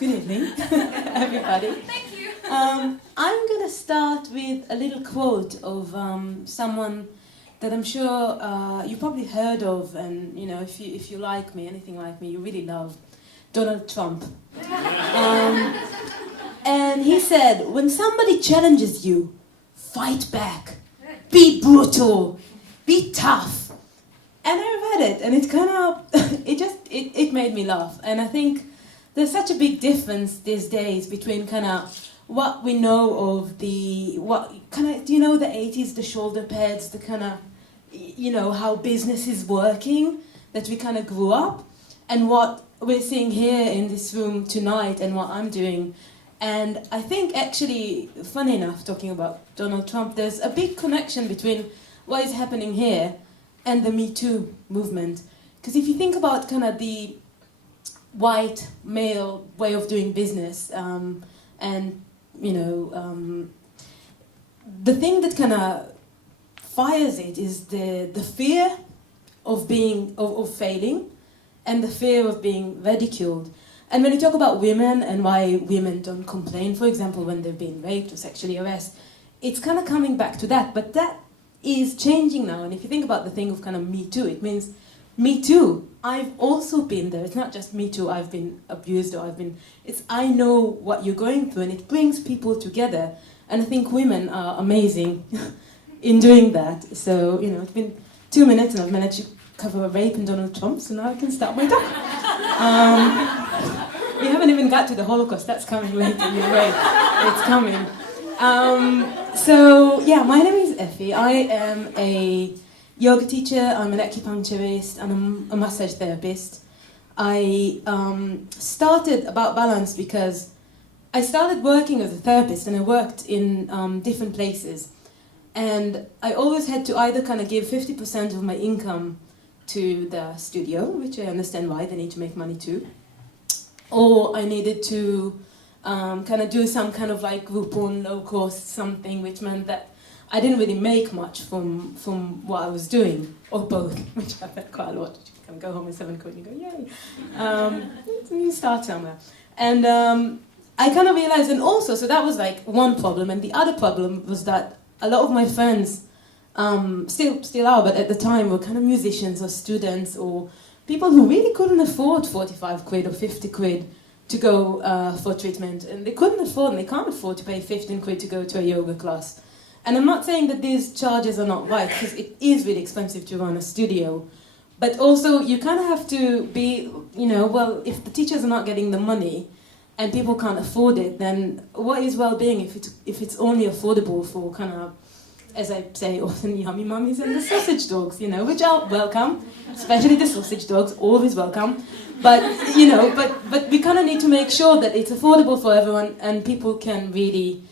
Good evening, everybody. Thank you. I'm going to start with a little quote of someone that I'm sure you probably heard of, and you know, if you like me, anything like me, you really love Donald Trump. And he said, "When somebody challenges you, fight back, be brutal, be tough." And I read it, and it kind of it made me laugh. And I think there's such a big difference these days between kind of what we know of do you know the 80s, the shoulder pads, the kind of, you know, how business is working, that we kind of grew up, and what we're seeing here in this room tonight and what I'm doing. And I think actually, funny enough, talking about Donald Trump, there's a big connection between what is happening here and the Me Too movement. Because if you think about kind of the white male way of doing business, and you know, the thing that kind of fires it is the fear of being of failing, and the fear of being ridiculed. And when you talk about women and why women don't complain, for example, when they've been raped or sexually harassed, it's kind of coming back to that. But that is changing now. And if you think about the thing of kind of Me Too, it means me too. I've also been there. It's not just me too. I've been abused, or it's I know what you're going through, and it brings people together. And I think women are amazing in doing that. So, you know, it's been 2 minutes and I've managed to cover a rape and Donald Trump, so now I can start my talk. We haven't even got to the Holocaust. That's coming later. You're right. It's coming. So, yeah, my name is Effie. I am a yoga teacher, I'm an acupuncturist, and I'm a massage therapist. I started About Balance because I started working as a therapist, and I worked in different places. And I always had to either kind of give 50% of my income to the studio, which I understand why, they need to make money too, or I needed to kind of do some kind of like Groupon, low cost something, which meant that I didn't really make much from what I was doing, or both, which I've had quite a lot. You can go home with 7 quid and you go, yay, you start somewhere. And I kind of realized, and also, so that was like one problem, and the other problem was that a lot of my friends, still are, but at the time were kind of musicians or students or people who really couldn't afford 45 quid or 50 quid to go for treatment, and they couldn't afford, and they can't afford to pay 15 quid to go to a yoga class. And I'm not saying that these charges are not right, because it is really expensive to run a studio. But also, you kind of have to be, you know, well, if the teachers are not getting the money and people can't afford it, then what is well-being if it's only affordable for kind of, as I say, often yummy mummies and the sausage dogs, you know, which are welcome, especially the sausage dogs, always welcome. But, you know, but we kind of need to make sure that it's affordable for everyone and people can really...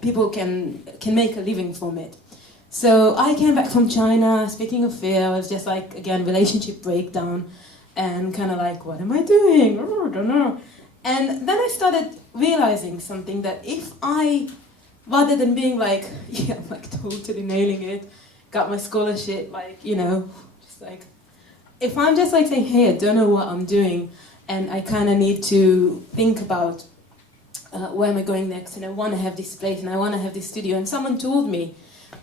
people can make a living from it. So I came back from China, speaking of fear, I was just like, again, relationship breakdown, and kind of like, what am I doing? Oh, I don't know. And then I started realizing something, that if I, rather than being like, yeah, I'm like totally nailing it, got my scholarship, like, you know, just like, if I'm just like saying, hey, I don't know what I'm doing, and I kind of need to think about where am I going next, and I want to have this place, and I want to have this studio, and someone told me,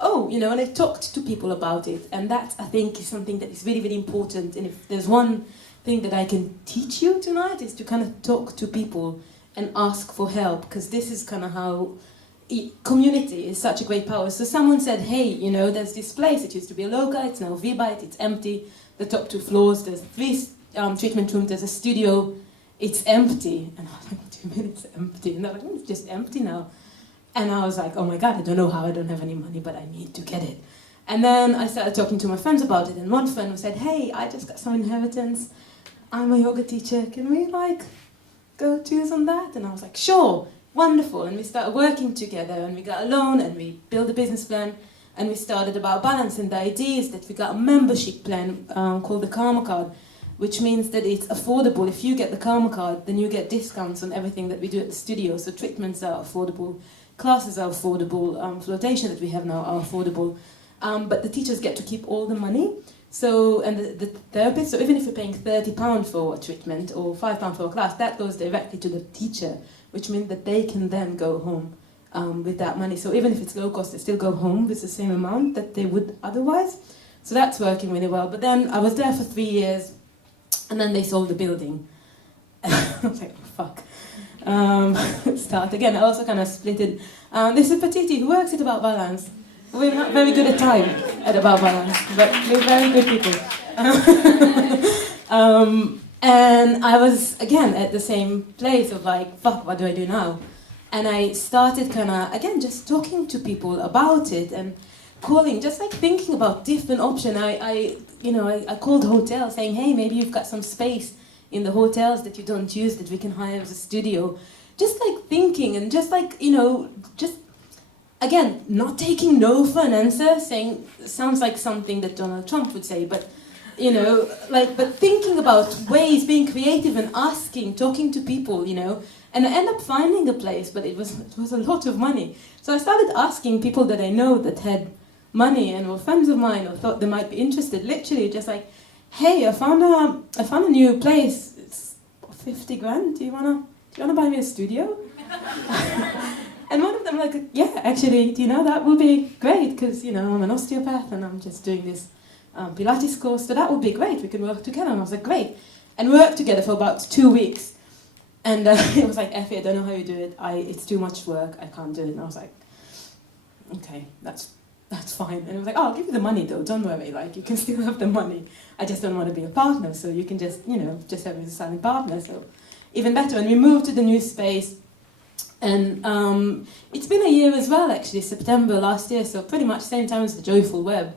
oh, you know, and I talked to people about it, and that, I think, is something that is really, really important. And if there's one thing that I can teach you tonight, is to kind of talk to people and ask for help, because this is kind of how community is such a great power. So someone said, hey, you know, there's this place, it used to be a Loga, it's now V-Bite, it's empty, the top 2 floors, there's 3 treatment rooms, there's a studio, it's empty. And I was like, 2 minutes empty, and they're like, oh, it's just empty now. And I was like, oh my God, I don't know how, I don't have any money, but I need to get it. And then I started talking to my friends about it, and one friend said, hey, I just got some inheritance, I'm a yoga teacher, can we like go choose on that? And I was like, sure, wonderful. And we started working together, and we got a loan, and we built a business plan, and we started About Balance. And the idea is that we got a membership plan called the Karma Card, which means that it's affordable. If you get the Karma Card, then you get discounts on everything that we do at the studio. So treatments are affordable, classes are affordable, flotation that we have now are affordable. But the teachers get to keep all the money. So, and the therapist, so even if you're paying £30 for a treatment or £5 for a class, that goes directly to the teacher, which means that they can then go home with that money. So even if it's low cost, they still go home with the same amount that they would otherwise. So that's working really well. But then I was there for 3 years, and then they sold the building. I was like, fuck. Start again. I also kind of split it. This is Patiti, who works at About Balance. We're not very good at time at About Balance, but we're very good people. And I was, again, at the same place of like, fuck, what do I do now? And I started kind of, again, just talking to people about it and calling, just like thinking about different options. I called hotels saying, hey, maybe you've got some space in the hotels that you don't use that we can hire as a studio. Just like thinking and just like, just, again, not taking no for an answer, saying, sounds like something that Donald Trump would say, but, but thinking about ways, being creative and asking, talking to people, and I ended up finding a place, but it was a lot of money. So I started asking people that I know that had money and were friends of mine or thought they might be interested, literally just like, hey, I found a new place, it's 50 grand, do you wanna buy me a studio? And one of them like, yeah, actually, that would be great, because, I'm an osteopath and I'm just doing this Pilates course, so that would be great, we can work together. And I was like, great. And we worked together for about 2 weeks. And it was like, Effie, I don't know how you do it, it's too much work, I can't do it. And I was like, okay, that's fine. And I was like, oh, I'll give you the money though, don't worry, like, you can still have the money. I just don't want to be a partner, so you can just have me as a silent partner, so even better. And we moved to the new space. And it's been a year as well, actually, September last year, so pretty much same time as the Joyful Web,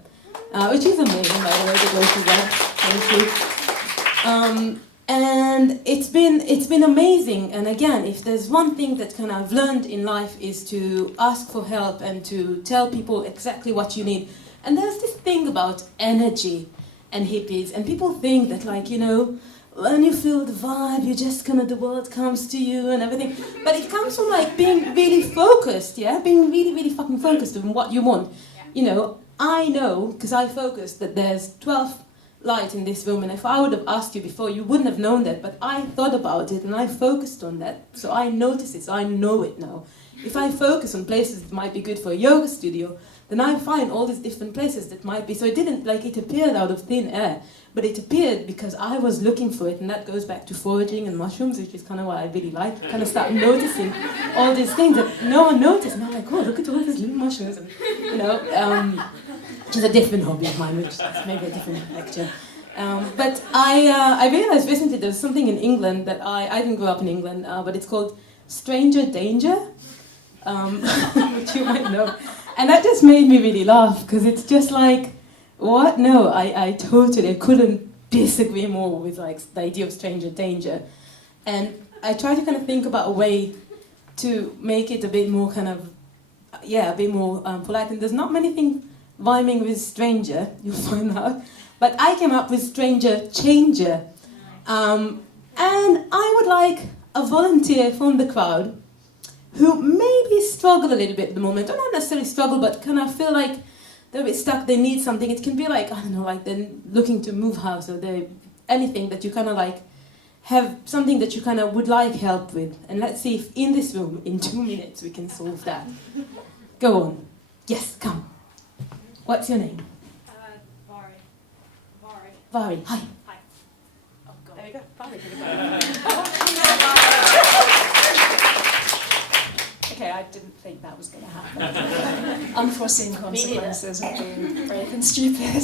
which is amazing, by the way, the Joyful Web. Thank you. And it's been amazing. And again, if there's one thing that kind of I've learned in life is to ask for help and to tell people exactly what you need. And there's this thing about energy and hippies, and people think that, like, when you feel the vibe, you just the world comes to you and everything. But it comes from like being really focused, yeah? Being really, really fucking focused on what you want. Yeah. I know, because I focused, that there's 12 light in this room, and if I would have asked you before, you wouldn't have known that, but I thought about it and I focused on that. So I notice it, so I know it now. If I focus on places that might be good for a yoga studio, then I find all these different places that might be. So it didn't, like, it appeared out of thin air, but it appeared because I was looking for it, and that goes back to foraging and mushrooms, which is kind of what I really like. Kind of start noticing all these things that no one noticed, and I'm like, oh, look at all these little mushrooms, and, which is a different hobby of mine, which is maybe a different lecture. But I realized recently there was something in England that I didn't grow up in England, but it's called stranger danger, which you might know. And that just made me really laugh, because it's just like, what? No, I totally couldn't disagree more with like the idea of stranger danger. And I try to kind of think about a way to make it a bit more kind of, a bit more polite. And there's not many things rhyming with stranger, you'll find out. But I came up with stranger changer. And I would like a volunteer from the crowd who maybe struggle a little bit at the moment, or not necessarily struggle, but kind of feel like they're a bit stuck, they need something. It can be like, I don't know, like they're looking to move house, or anything that you kind of like, have something that you kind of would like help with. And let's see if in this room, in 2 minutes, we can solve that. Go on. Yes, come. What's your name? Vari. Hi. Hi. Oh, God. There we go. Vari. Okay, I didn't think that was going to happen. Unforeseen consequences of being brave and stupid.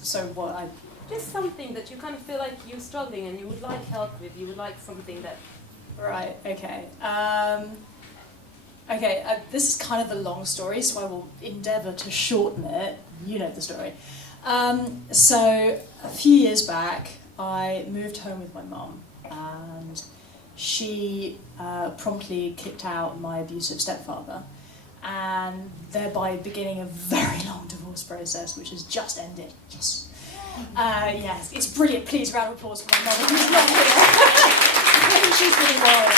So what Just something that you kind of feel like you're struggling and you would like help with. You would like something that... Right, okay. This is kind of a long story, so I will endeavour to shorten it. You know the story. So a few years back, I moved home with my mum, and she promptly kicked out my abusive stepfather, and thereby beginning a very long divorce process, which has just ended. Yes. Yes, it's brilliant. Please, round of applause for my mother, who's not here. She's really worried.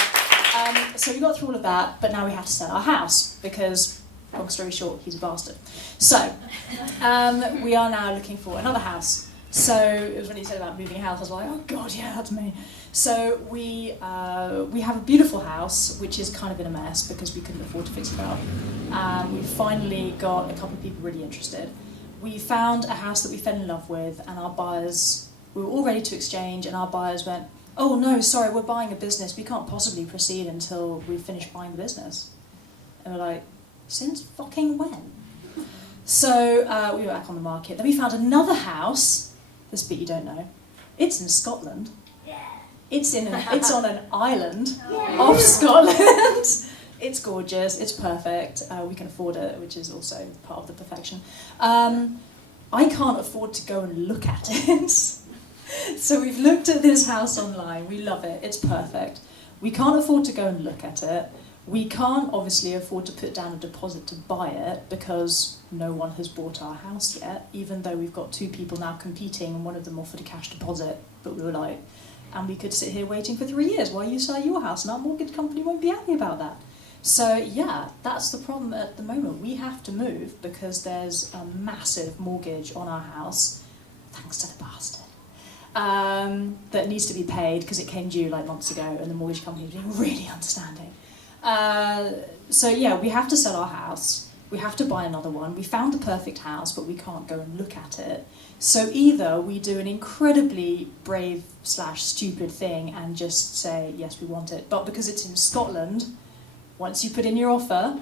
So we got through all of that, but now we have to sell our house, because long story short, he's a bastard. So, we are now looking for another house. So, it was when you said about moving house, I was like, oh god, yeah, that's me. So, we have a beautiful house, which is kind of in a mess because we couldn't afford to fix it up. We finally got a couple of people really interested. We found a house that we fell in love with, and our buyers, we were all ready to exchange, and our buyers went, oh no, sorry, we're buying a business, we can't possibly proceed until we finish buying the business. And we're like, since fucking when? So we were back on the market. Then we found another house. This bit you don't know. It's in Scotland. Yeah. It's on an island of Scotland. It's gorgeous. It's perfect. We can afford it, which is also part of the perfection. I can't afford to go and look at it. So we've looked at this house online. We love it. It's perfect. We can't afford to go and look at it. We can't obviously afford to put down a deposit to buy it because no one has bought our house yet, even though we've got 2 people now competing and one of them offered a cash deposit. But we were like, and we could sit here waiting for 3 years while you sell your house and our mortgage company won't be happy about that. So yeah, that's the problem at the moment. We have to move because there's a massive mortgage on our house, thanks to the bastard, that needs to be paid because it came due like months ago and the mortgage company was being really understanding. So yeah, we have to sell our house, we have to buy another one. We found the perfect house, but we can't go and look at it. So either we do an incredibly brave / stupid thing and just say, yes, we want it. But because it's in Scotland, once you put in your offer,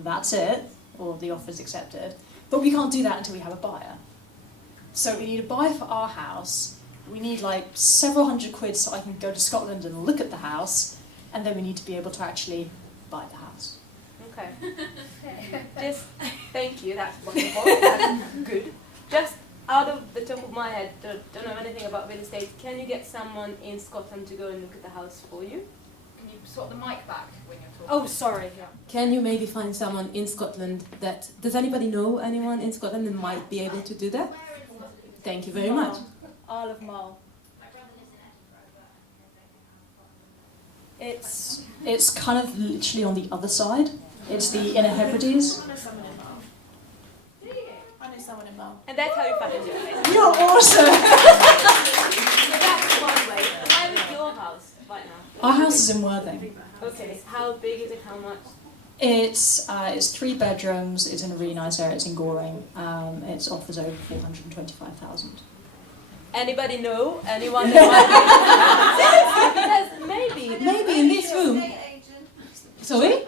that's it, or the offer's accepted. But we can't do that until we have a buyer. So we need a buyer for our house. We need like several hundred quid so I can go to Scotland and look at the house. And then we need to be able to actually buy the house. Okay. Just thank you. That's wonderful. That's good. Just out of the top of my head, don't know anything about real estate. Can you get someone in Scotland to go and look at the house for you? Can you swap the mic back when you're talking? Oh, sorry. Yeah. Can you maybe find someone in Scotland that... Does anybody know anyone in Scotland that might be able to do that? Thank you very much. Isle of Mull. It's kind of literally on the other side. It's the Inner Hebrides. I know someone in Mull. I know someone in Mull. And that's how you find it. You're awesome! That's one way. Where is your house right now? Our house is in Worthing. Okay. How big is it? How much? It's 3 bedrooms. It's in a really nice area. It's in Goring. It offers over 425,000. Anybody know anyone that Because maybe in this room. Sorry?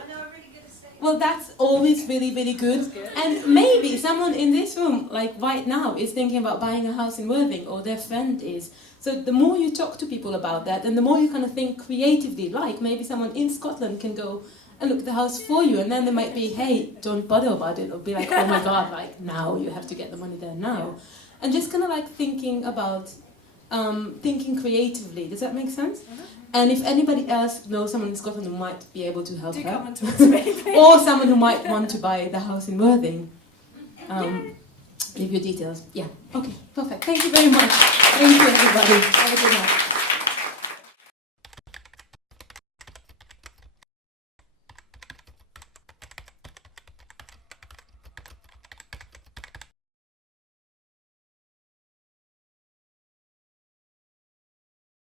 Well, that's always really, really good. And maybe someone in this room, like right now, is thinking about buying a house in Worthing, or their friend is. So the more you talk to people about that, and the more you kind of think creatively, like maybe someone in Scotland can go and look at the house for you, and then they might be, hey, don't bother about it, or be like, oh my god, like now you have to get the money there now. And just kind of like thinking about, thinking creatively. Does that make sense? And if anybody else knows someone in Scotland who might be able to help Do her, come and talk to me. or someone who might want to buy the house in Worthing, leave your details. Yeah, okay, perfect. Thank you very much. Thank you, everybody. Have a good night.